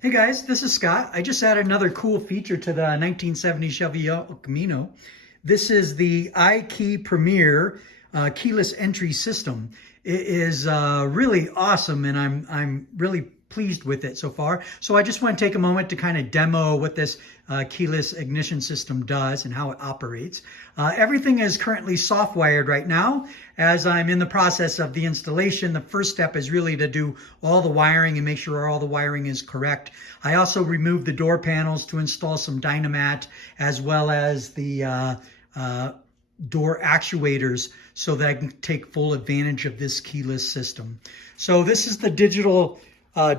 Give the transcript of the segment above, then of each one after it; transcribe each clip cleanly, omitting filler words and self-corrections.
Hey guys, this is Scott. I just added another cool feature to the 1970 Chevy Camino. This is the iKey Premier keyless entry system. It is really awesome, and I'm really pleased with it so far. So I just want to take a moment to kind of demo what this keyless ignition system does and how it operates. Everything is currently soft wired right now. As I'm in the process of the installation, the first step is really to do all the wiring and make sure all the wiring is correct. I also removed the door panels to install some Dynamat as well as the door actuators so that I can take full advantage of this keyless system. So this is the digital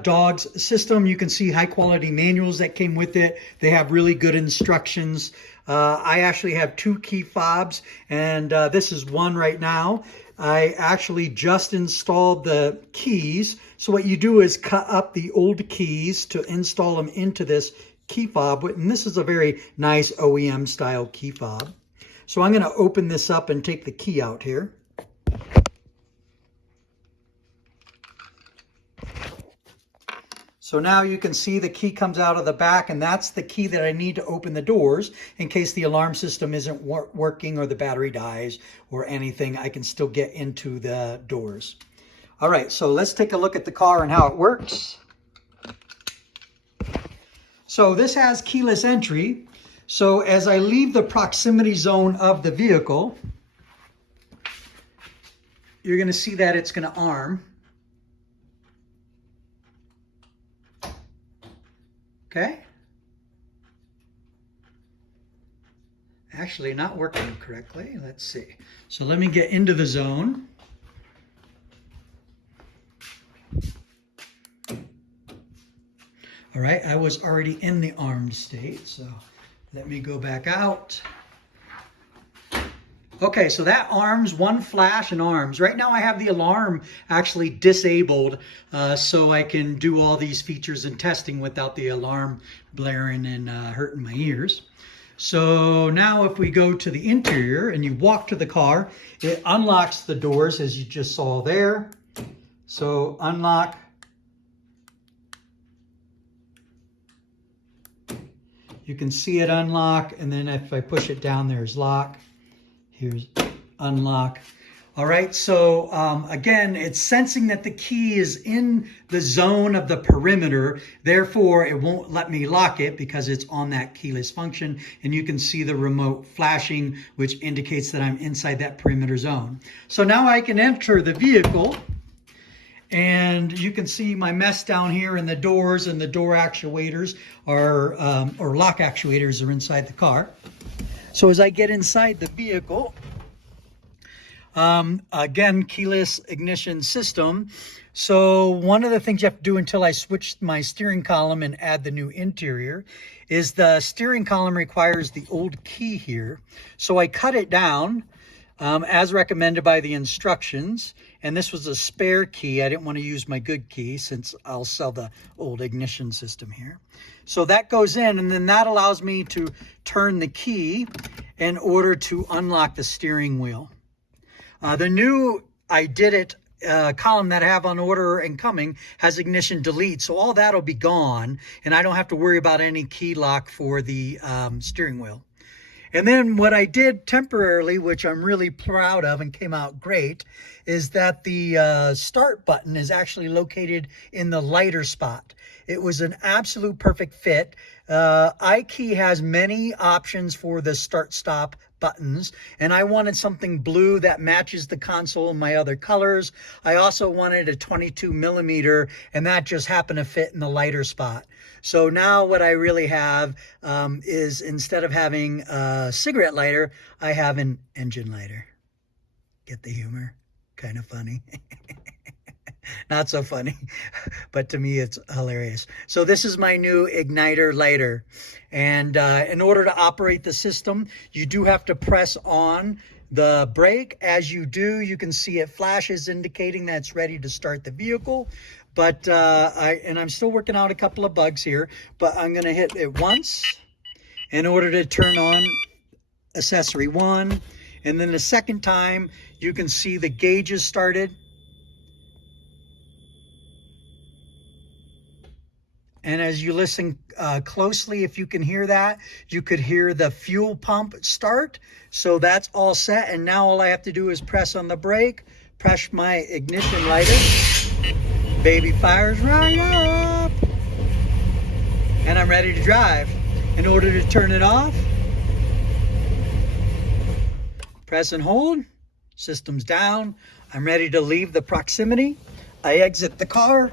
Dawg's system. You can see high quality manuals that came with it. They have really good instructions. I actually have two key fobs, and this is one right now. I actually just installed the keys. So what you do is cut up the old keys to install them into this key fob. And this is a very nice OEM style key fob. So I'm going to open this up and take the key out here. So now you can see the key comes out of the back, and that's the key that I need to open the doors in case the alarm system isn't working or the battery dies or anything. I can still get into the doors. All right, so let's take a look at the car and how it works. So this has keyless entry. So as I leave the proximity zone of the vehicle, you're going to see that it's going to arm. Okay. Actually not working correctly. Let's see. So let me get into the zone. All right, I was already in the armed state, so let me go back out. Okay, so that arms, one flash and arms. Right now I have the alarm actually disabled so I can do all these features and testing without the alarm blaring and hurting my ears. So now if we go to the interior and you walk to the car, it unlocks the doors as you just saw there. So unlock. You can see it unlock, and then if I push it down, there's lock. Here's unlock. All right, so again, it's sensing that the key is in the zone of the perimeter. Therefore, it won't let me lock it because it's on that keyless function. And you can see the remote flashing, which indicates that I'm inside that perimeter zone. So now I can enter the vehicle. And you can see my mess down here in the doors, and the door actuators are, or lock actuators are inside the car. So as I get inside the vehicle, again, keyless ignition system. So one of the things you have to do until I switch my steering column and add the new interior is the steering column requires the old key here. So I cut it down as recommended by the instructions. And this was a spare key. I didn't want to use my good key since I'll sell the old ignition system here. So that goes in, and then that allows me to turn the key in order to unlock the steering wheel. The new I did it column that I have on order and coming has ignition delete. So all that'll be gone, and I don't have to worry about any key lock for the steering wheel. And then what I did temporarily, which I'm really proud of and came out great, is that the start button is actually located in the lighter spot. It was an absolute perfect fit. iKey has many options for the start-stop buttons, and I wanted something blue that matches the console in my other colors. I also wanted a 22 millimeter, and that just happened to fit in the lighter spot. So now what I really have is, instead of having a cigarette lighter, I have an engine lighter. Get the humor? Kind of funny. Not so funny, but to me it's hilarious. So this is my new igniter lighter. And in order to operate the system, you do have to press on the brake. As you do, you can see it flashes indicating that it's ready to start the vehicle. But I'm still working out a couple of bugs here, but I'm going to hit it once in order to turn on accessory 1. And then the second time, you can see the gauges started. And as you listen closely, if you can hear that, you could hear the fuel pump start. So that's all set. And now all I have to do is press on the brake, press my ignition lighter. Baby fires right up. And I'm ready to drive. In order to turn it off, press and hold. System's down. I'm ready to leave the proximity. I exit the car.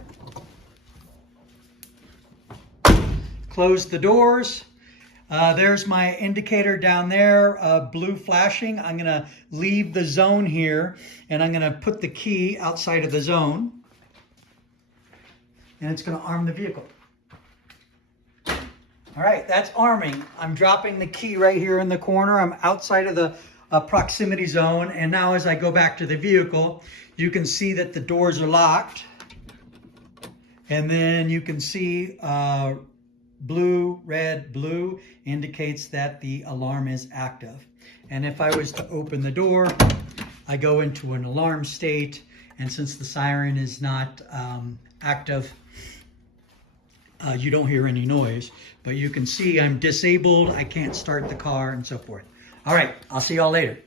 Close the doors. There's my indicator down there, blue flashing. I'm gonna leave the zone here and I'm gonna put the key outside of the zone and it's gonna arm the vehicle. All right, that's arming. I'm dropping the key right here in the corner. I'm outside of the proximity zone, and now as I go back to the vehicle, you can see that the doors are locked. And then you can see blue, red, blue indicates that the alarm is active. And if I was to open the door, I go into an alarm state, and since the siren is not active, you don't hear any noise, but you can see I'm disabled, I can't start the car, and so forth. All right, I'll see y'all later.